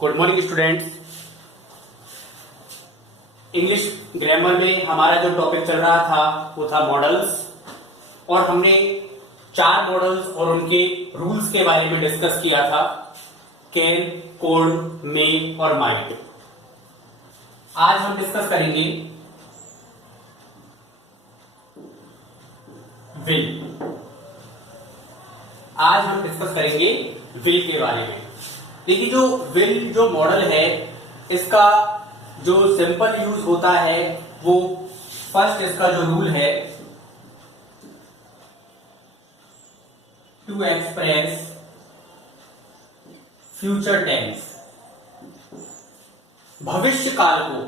Good morning students. English grammar में हमारा जो टॉपिक चल रहा था वो था मॉडल्स, और हमने 4 मॉडल्स और उनके रूल्स के बारे में डिस्कस किया था, कैन, कोड, मे और माइट। आज हम डिस्कस करेंगे विल। आज हम डिस्कस करेंगे विल के बारे में। देखिए, जो विल जो मॉडल है, इसका जो सिंपल यूज होता है वो फर्स्ट इसका जो रूल है, टू एक्सप्रेस फ्यूचर टेंस। भविष्य काल को,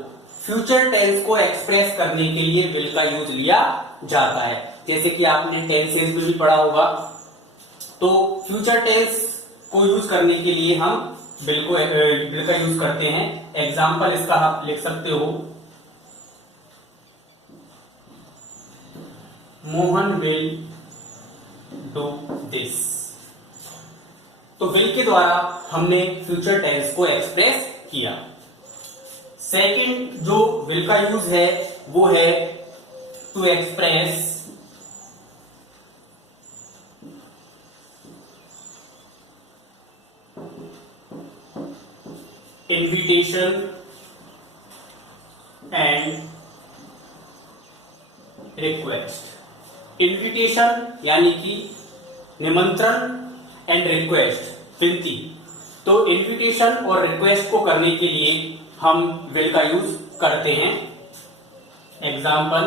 फ्यूचर टेंस को एक्सप्रेस करने के लिए विल का यूज लिया जाता है। जैसे कि आपने टेंसेस में भी पढ़ा होगा, तो फ्यूचर टेंस को यूज करने के लिए हम विल का यूज करते हैं। एग्जाम्पल इसका आप लिख सकते हो, मोहन विल डू दिस। तो विल के द्वारा हमने फ्यूचर टेंस को एक्सप्रेस किया। सेकंड जो विल का यूज है वो है to express invitation and request. Invitation यानी कि निमंत्रण, एंड रिक्वेस्ट विनती। तो इन्विटेशन और रिक्वेस्ट को करने के लिए हम विल का यूज करते हैं। Example,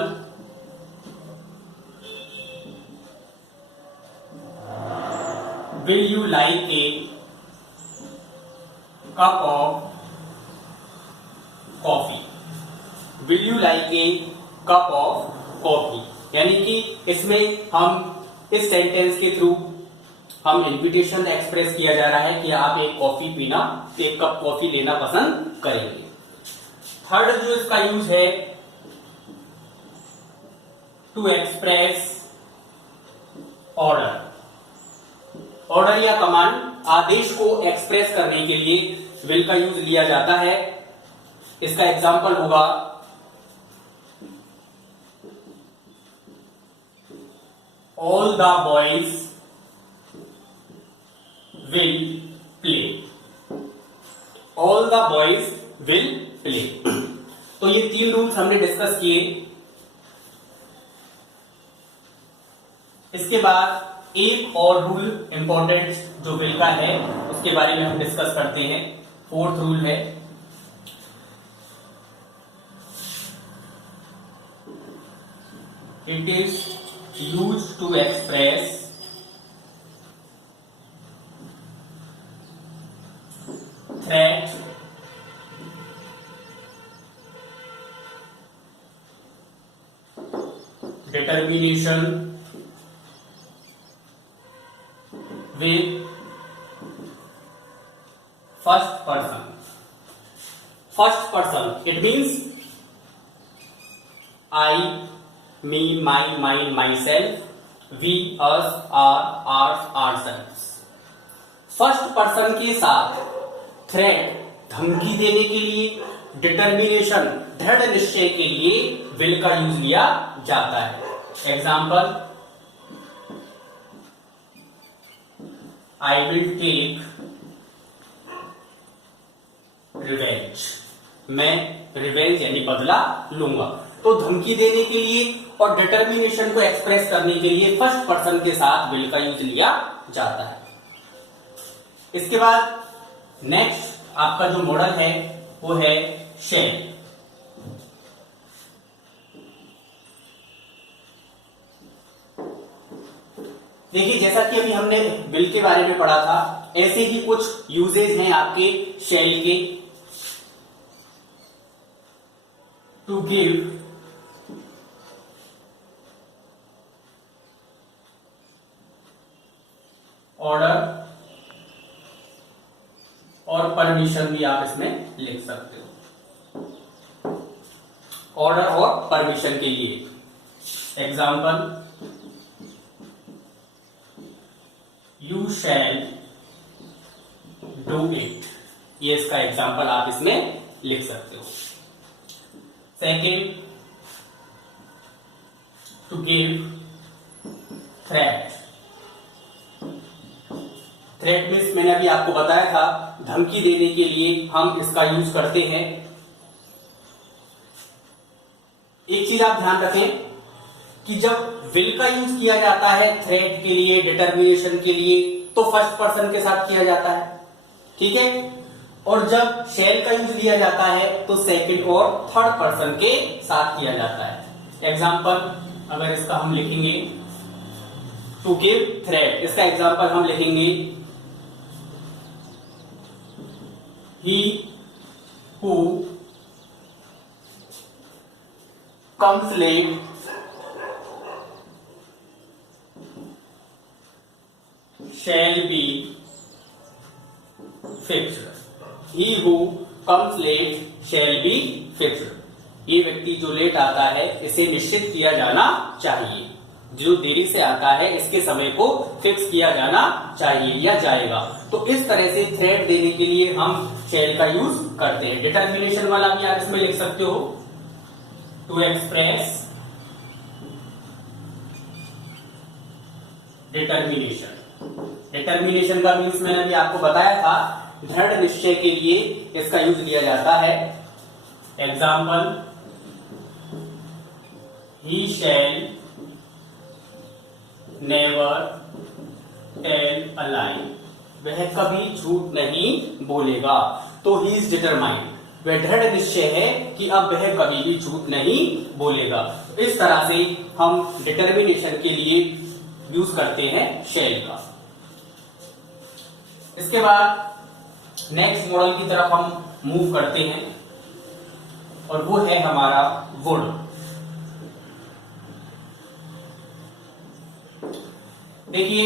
will you like a cup of coffee. Will you like a cup of coffee यानी कि इसमें हम इस सेंटेंस के थ्रू हम इन्विटेशन एक्सप्रेस किया जा रहा है कि आप एक कॉफी पीना, एक कप कॉफी लेना पसंद करेंगे। थर्ड जो इसका यूज है, टू एक्सप्रेस ऑर्डर। ऑर्डर या कमांड, आदेश को एक्सप्रेस करने के लिए विल का यूज लिया जाता है। इसका एग्जाम्पल होगा, all the boys will play. All the boys will play. तो ये 3 रूल्स हमने डिस्कस किए। इसके बाद एक और रूल इंपॉर्टेंट जो विल का है उसके बारे में हम डिस्कस करते हैं। 4th रूल है, it is use to express threat, determination with first person. First person, it means I, me, my, mine, myself, we, us, our, ours, ourselves. First person के साथ थ्रेट, धमकी देने के लिए, डिटर्मिनेशन, दृढ़ निश्चय के लिए विल का यूज लिया जाता है। Example, I will take revenge. मैं रिवेंज यानी बदला लूंगा। तो धमकी देने के लिए और डिटर्मिनेशन को एक्सप्रेस करने के लिए फर्स्ट पर्सन के साथ विल का यूज लिया जाता है। इसके बाद नेक्स्ट आपका जो मॉडल है वो है शैल। देखिए, जैसा कि अभी हमने विल के बारे में पढ़ा था, ऐसे ही कुछ यूजेज हैं आपके शैल के। टू गिव ऑर्डर और परमिशन भी आप इसमें लिख सकते हो। ऑर्डर और परमिशन के लिए example, you shall do it, ये इसका एग्जाम्पल आप इसमें लिख सकते हो। Second, to give threat. Threat means मैंने अभी आपको बताया था, धमकी देने के लिए हम इसका यूज करते हैं। एक चीज आप ध्यान रखें कि जब विल का यूज किया जाता है थ्रेट के लिए, डिटर्मिनेशन के लिए, तो फर्स्ट पर्सन के साथ किया जाता है, ठीक है। और जब शैल का यूज लिया जाता है तो सेकंड और थर्ड पर्सन के साथ किया जाता है। एग्जाम्पल अगर इसका हम लिखेंगे टू गिव थ्रेट, इसका एग्जाम्पल हम लिखेंगे he who comes late shall be fixed. He who comes late shall be fixed. ये व्यक्ति जो लेट आता है इसे निश्चित किया जाना चाहिए। जो देरी से आता है इसके समय को फिक्स किया जाना चाहिए या जाएगा। तो इस तरह से थ्रेट देने के लिए हम शैल का यूज करते हैं। डिटर्मिनेशन वाला भी आप इसमें लिख सकते हो, टू एक्सप्रेस डिटर्मिनेशन। डिटर्मिनेशन का मीन्स मैंने अभी आपको बताया था, दृढ़ निश्चय के लिए इसका यूज लिया जाता है। Example, he shall never tell a lie, वह कभी झूठ नहीं बोलेगा। तो ही इज डिटरमाइंड, वह दृढ़ निश्चय है कि अब वह कभी भी झूठ नहीं बोलेगा। इस तरह से हम डिटर्मिनेशन के लिए यूज करते हैं शैल का। इसके बाद नेक्स्ट मॉडल की तरफ हम मूव करते हैं और वो है हमारा वुड। देखिए,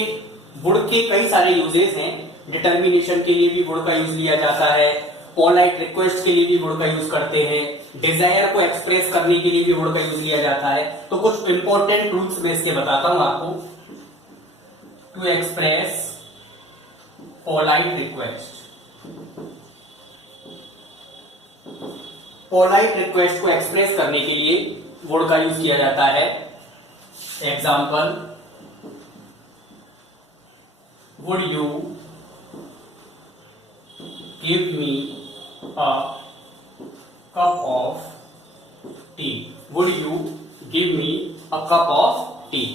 वुड के कई सारे यूजेस हैं। डिटर्मिनेशन के लिए भी वुड का यूज लिया जाता है, पोलाइट रिक्वेस्ट के लिए भी वुड का यूज करते हैं, डिजायर को एक्सप्रेस करने के लिए भी वुड का यूज लिया जाता है। तो कुछ इंपॉर्टेंट रूल्स मैं इसके बताता हूं आपको। To express polite request, polite request को एक्सप्रेस करने के लिए वुड का यूज किया जाता है। Example, would you give me a cup of tea? Would you give me a cup of tea?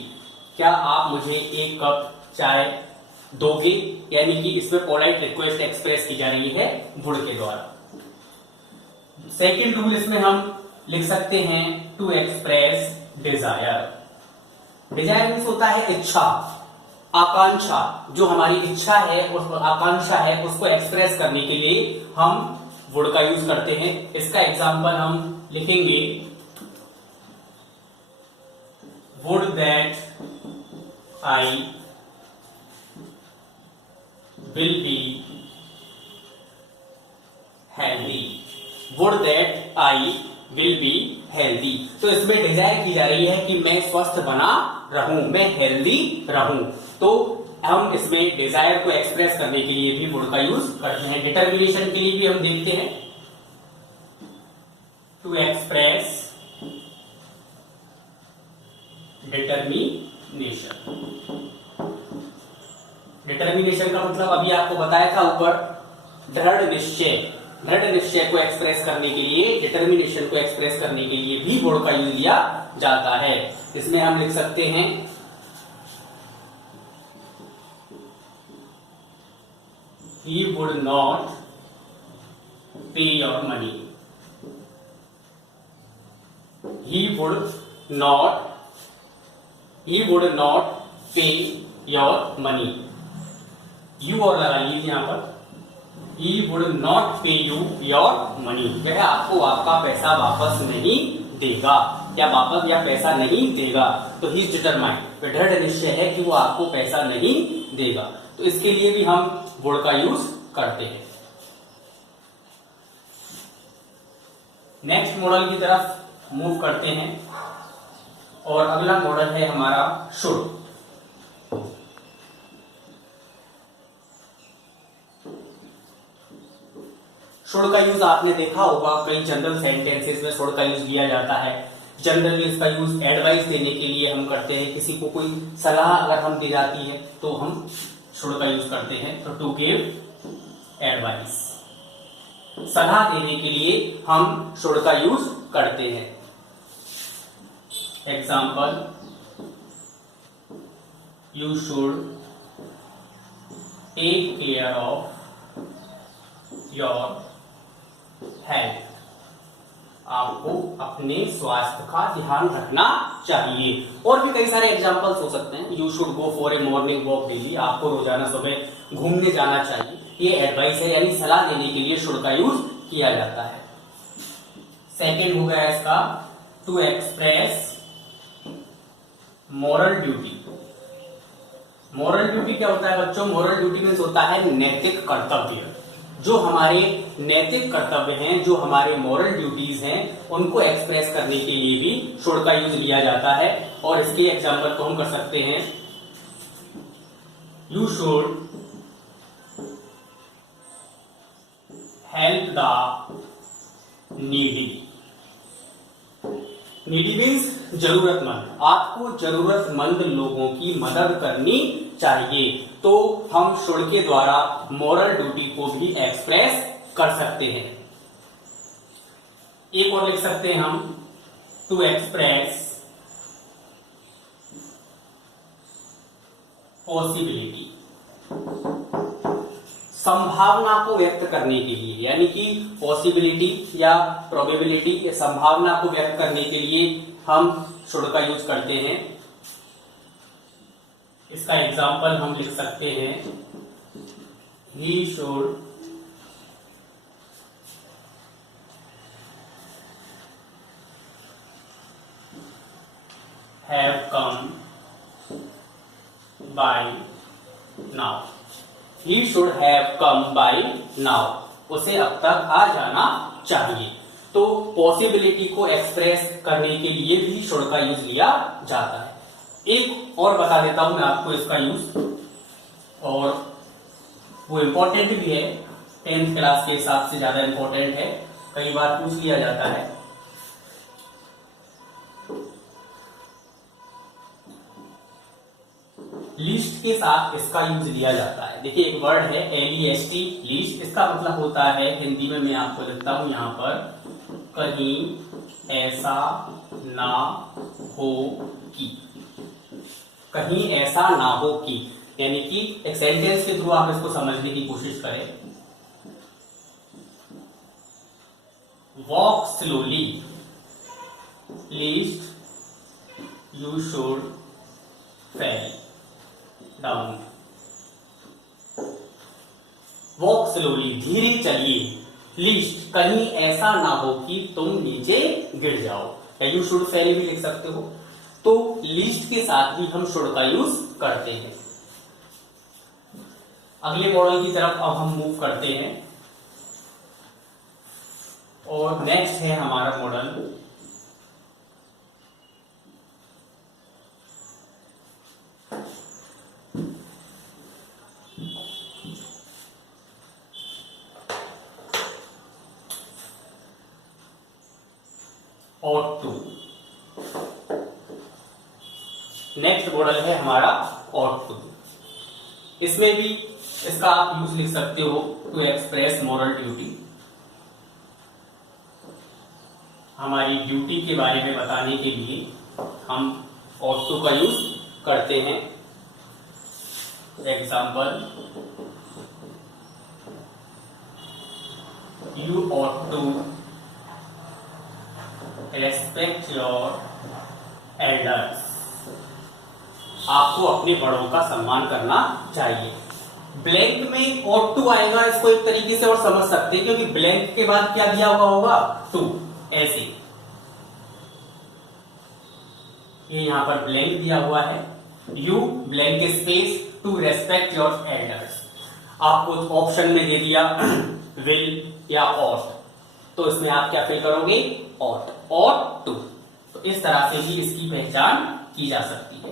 क्या आप मुझे एक कप चाय दोगे? यानी कि इसमें पोलाइट रिक्वेस्ट एक्सप्रेस की जा रही है वुड के द्वारा। सेकेंड रूल इसमें हम लिख सकते हैं, to express desire. Desire means होता है इच्छा, आकांक्षा। जो हमारी इच्छा है, उस आकांक्षा है, उसको एक्सप्रेस करने के लिए हम वुड का यूज करते हैं। इसका एग्जाम्पल हम लिखेंगे, would that I will be healthy. Would that I will be healthy. तो इसमें डिजायर की जा रही है कि मैं स्वस्थ बना रहूं, मैं हेल्दी रहूं। तो हम इसमें डिजायर को एक्सप्रेस करने के लिए भी वुड का यूज करते हैं। डिटर्मिनेशन के लिए भी हम देखते हैं, टू एक्सप्रेस डिटर्मिनेशन। डिटर्मिनेशन का मतलब अभी आपको बताया था ऊपर, दृढ़ निश्चय। दृढ़ निश्चय को एक्सप्रेस करने के लिए, डिटर्मिनेशन को एक्सप्रेस करने के लिए भी वुड का यूज लिया जाता है। इसमें हम लिख सकते हैं, he would not pay your money. He would not pay your money. You और लगा लीजिए यहां पर, he would not pay you your money. वह आपको आपका पैसा वापस नहीं देगा, या पैसा नहीं देगा। तो ही इज डिटरमाइंड, दृढ़ निश्चय है कि वो आपको पैसा नहीं देगा। तो इसके लिए भी हम वुड का यूज करते हैं। नेक्स्ट मॉडल की तरफ मूव करते हैं और अगला मॉडल है हमारा शुड। शुड का यूज आपने देखा होगा, कई जनरल सेंटेंसेस में शुड का यूज लिया जाता है। जनरली इसका यूज एडवाइस देने के लिए हम करते हैं, किसी को कोई सलाह अगर हम दी जाती है तो हम शुड का यूज करते हैं। तो टू गिव एडवाइस, सलाह देने के लिए हम शुड का यूज करते हैं। Example, you should take care of your health, आपको अपने स्वास्थ्य का ध्यान रखना चाहिए। और भी कई सारे एग्जाम्पल्स हो सकते हैं। You should go for a morning walk daily, आपको रोजाना सुबह घूमने जाना चाहिए। ये एडवाइस है, यानी सलाह देने के लिए शुड का यूज किया जाता है। सेकेंड हो गया इसका to express moral duty. Moral duty क्या होता है बच्चों? मॉरल ड्यूटी मीन्स होता है नैतिक कर्तव्य। जो हमारे नैतिक कर्तव्य हैं, जो हमारे मॉरल ड्यूटीज हैं, उनको एक्सप्रेस करने के लिए भी शुड का यूज लिया जाता है। और इसके एग्जाम्पल को हम कर सकते हैं, you should help the needy. Needy means जरूरतमंद, आपको जरूरतमंद लोगों की मदद करनी चाहिए। तो हम शुड के द्वारा मॉरल ड्यूटी को भी एक्सप्रेस कर सकते हैं। एक और लिख सकते हैं हम, टू एक्सप्रेस पॉसिबिलिटी, संभावना को व्यक्त करने के लिए, यानी कि पॉसिबिलिटी या प्रोबेबिलिटी या संभावना को व्यक्त करने के लिए हम शुड का यूज करते हैं। इसका एग्जाम्पल हम लिख सकते हैं, he should have come by now. He should have come by now, उसे अब तक आ जाना चाहिए। तो पॉसिबिलिटी को एक्सप्रेस करने के लिए भी शुड का यूज लिया जाता है। एक और बता देता हूं मैं आपको इसका यूज, और वो इम्पोर्टेंट भी है, 10th क्लास के हिसाब से ज्यादा इम्पोर्टेंट है, कई बार पूछ लिया जाता है। लिस्ट के साथ इसका यूज लिया जाता है। देखिए एक वर्ड है LEST, लिस्ट। इसका मतलब होता है, हिंदी में मैं आपको लिखता हूं यहां पर, कहीं ऐसा ना हो कि, कहीं ऐसा ना हो कि, यानी कि एक सेंटेंस के थ्रू आप इसको समझने की कोशिश करें। Walk slowly, least you should fell down. Walk slowly, धीरे चलिए। लीस्ट, कहीं ऐसा ना हो कि तुम नीचे गिर जाओ, या यू शुड फेल भी लिख सकते हो। तो लीस्ट के साथ ही हम शुड का यूज करते हैं। अगले मॉडल की तरफ अब हम मूव करते हैं, और नेक्स्ट है हमारा model ought to। Next model है हमारा ought to। इसमें भी इसका आप यूज लिख सकते हो, टू एक्सप्रेस मॉरल ड्यूटी। हमारी ड्यूटी के बारे में बताने के लिए हम ought to का यूज करते हैं। Example, you ought to respect your elders, आपको अपने बड़ों का सम्मान करना चाहिए। ब्लैंक में ought to आएगा, इसको एक तरीके से और समझ सकते हैं, क्योंकि ब्लैंक के बाद क्या दिया हुआ होगा, टू। ऐसे ये यहां पर ब्लैंक दिया हुआ है, you blank space to respect your elders. आपको ऑप्शन में दे दिया विल या ought, तो इसमें आप क्या फिल करोगे, ought, ought to। तो इस तरह से भी इसकी पहचान की जा सकती है।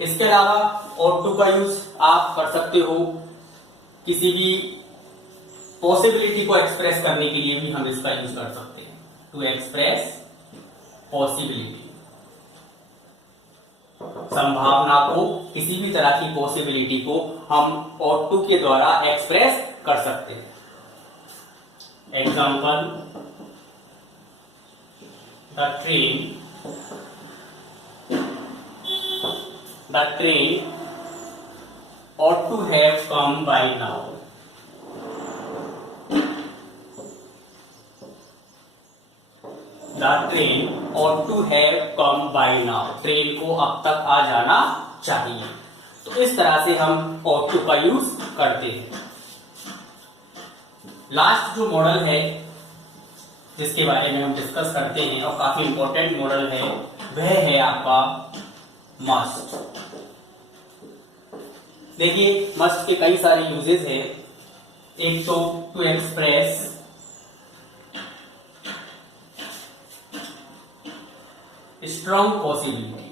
इसके अलावा ought to का यूज आप कर सकते हो किसी भी पॉसिबिलिटी को एक्सप्रेस करने के लिए भी हम इसका यूज कर सकते हैं, टू एक्सप्रेस पॉसिबिलिटी, संभावना को, किसी भी तरह की पॉसिबिलिटी को हम ought to के द्वारा एक्सप्रेस कर सकते हैं। Example, the train ought to have come by now. The train ought to have come by now. Train को अब तक आ जाना चाहिए। तो इस तरह से हम ought to का यूज करते हैं। लास्ट जो मॉडल है जिसके बारे में हम डिस्कस करते हैं और काफी इंपॉर्टेंट मॉडल है, वह है आपका मस्ट। देखिए, मस्ट के कई सारे यूजेस हैं। एक तो to express strong possibility,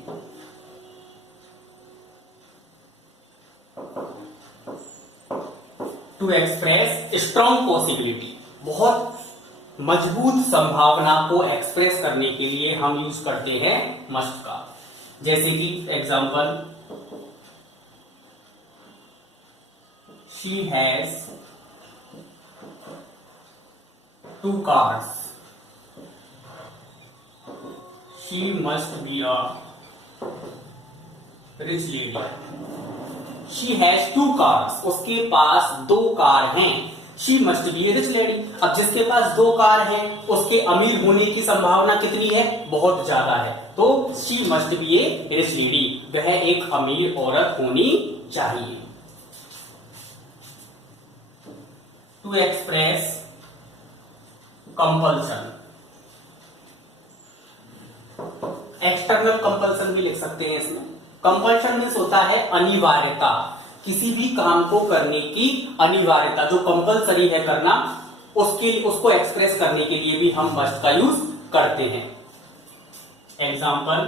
to express strong possibility, बहुत मजबूत संभावना को एक्सप्रेस करने के लिए हम यूज करते हैं मस्ट का। जैसे कि example, she has 2 cars, she must be a rich lady. She has 2 cars, उसके पास 2 कार हैं। She must be a rich lady. अब जिसके पास 2 कार हैं उसके अमीर होने की संभावना कितनी है? बहुत ज्यादा है। तो she must be a rich lady, वह एक अमीर औरत होनी चाहिए। To express compulsion, external compulsion भी लिख सकते हैं इसमें। कंपल्शन मीन्स होता है अनिवार्यता, किसी भी काम को करने की अनिवार्यता, जो कंपल्सरी है करना, उसको एक्सप्रेस करने के लिए भी हम मस्ट का यूज करते हैं। Example,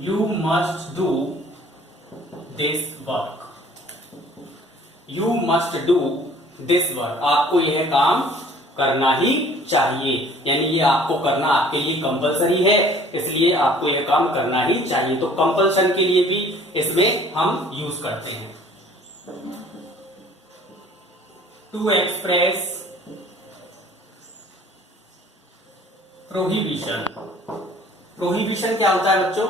you must do this work, you must do this work, आपको यह काम करना ही चाहिए, यानी ये आपको करना आपके लिए कंपलसरी है, इसलिए आपको यह काम करना ही चाहिए। तो कंपल्शन के लिए भी इसमें हम यूज करते हैं। टू एक्सप्रेस प्रोहिबिशन, प्रोहिबिशन क्या होता है बच्चों?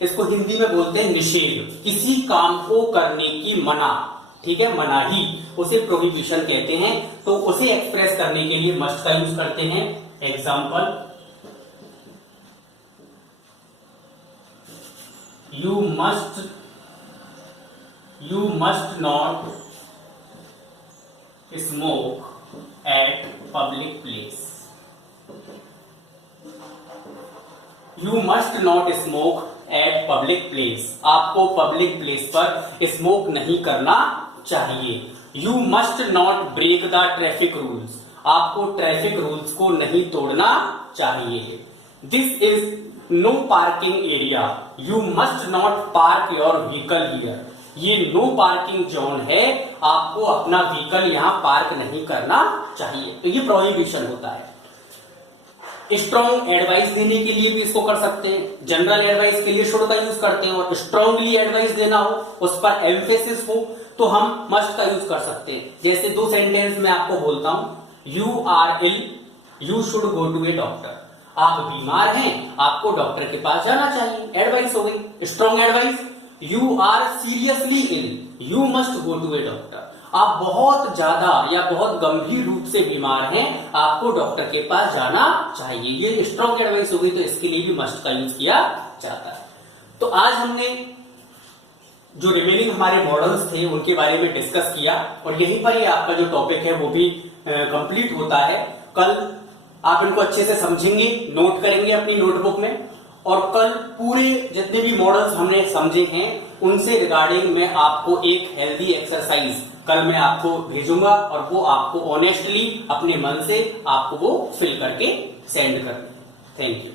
इसको हिंदी में बोलते हैं निषेध, किसी काम को करने की मना, ठीक है, मनाही, उसे प्रोहिबिशन कहते हैं। तो उसे एक्सप्रेस करने के लिए मस्ट का यूज करते हैं। Example, you must not smoke at public place, you must not smoke at public place, आपको पब्लिक प्लेस पर स्मोक नहीं करना चाहिए। You must not break the traffic rules, आपको ट्रैफिक रूल्स को नहीं तोड़ना चाहिए। This is no parking area, you must not park your vehicle here, ये नो पार्किंग जोन है, आपको अपना व्हीकल यहां पार्क नहीं करना चाहिए। तो ये प्रोहिबिशन होता है। स्ट्रॉन्ग एडवाइस देने के लिए भी इसको कर सकते हैं। जनरल एडवाइस के लिए शुड का यूज करते हैं, और स्ट्रांगली एडवाइस देना हो, उस पर एम्फेसिस हो, तो हम मस्ट का यूज कर सकते हैं। जैसे 2 सेंटेंस में आपको बोलता हूं, you are ill, you should go to a doctor, आप बीमार हैं, आपको डॉक्टर के पास जाना चाहिए, एडवाइस हो गई, strong advice. You are seriously ill, you must go to a doctor, आप बहुत ज्यादा या बहुत गंभीर रूप से बीमार हैं, आपको डॉक्टर के पास जाना चाहिए, ये स्ट्रॉन्ग एडवाइस हो गई। तो इसके लिए भी मस्ट का यूज किया जाता है। तो आज हमने जो रिमेनिंग हमारे मॉडल्स थे उनके बारे में डिस्कस किया, और यहीं पर ही आपका जो टॉपिक है वो भी कंप्लीट होता है। कल आप इनको अच्छे से समझेंगे, नोट करेंगे अपनी नोटबुक में, और कल पूरे जितने भी मॉडल्स हमने समझे हैं उनसे रिगार्डिंग मैं आपको एक हेल्दी एक्सरसाइज कल मैं आपको भेजूंगा, और वो आपको ऑनेस्टली अपने मन से आपको वो फिल करके सेंड कर दें। Thank you.